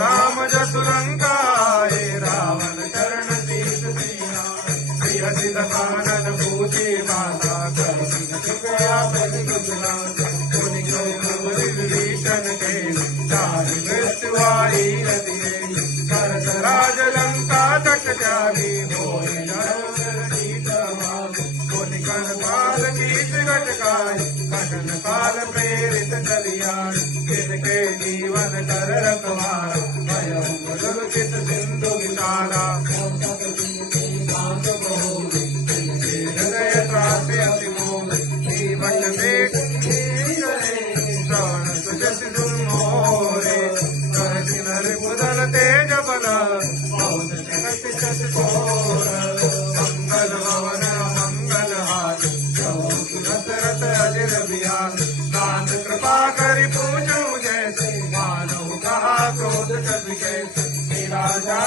राम जसुरंगा हे रावण चरण शीत सीना प्रिय सिद्ध कानन पूजे माता कर शुक्रिया प्रति गुजरा मुनि विभीषण के चारि मृत्युवारी रति भरत राज लंका तट त्यागी होय मुनि कन काल कीच घटकाय कटन काल प्रेरित चलिया जिनके जीवन कर रखवार चित सिंधु विचारा हृदय त्रासे अतिमोह जीवन में श्रवण सुजस मोरे करति नर मुदल तेज बल बहुत जगत शत मंगल भवन मंगल हाथ दशरथ अजर बिहार नाथ कृपा करि पूजो जैसे मानव कहा क्रोध कवि कैसे राजा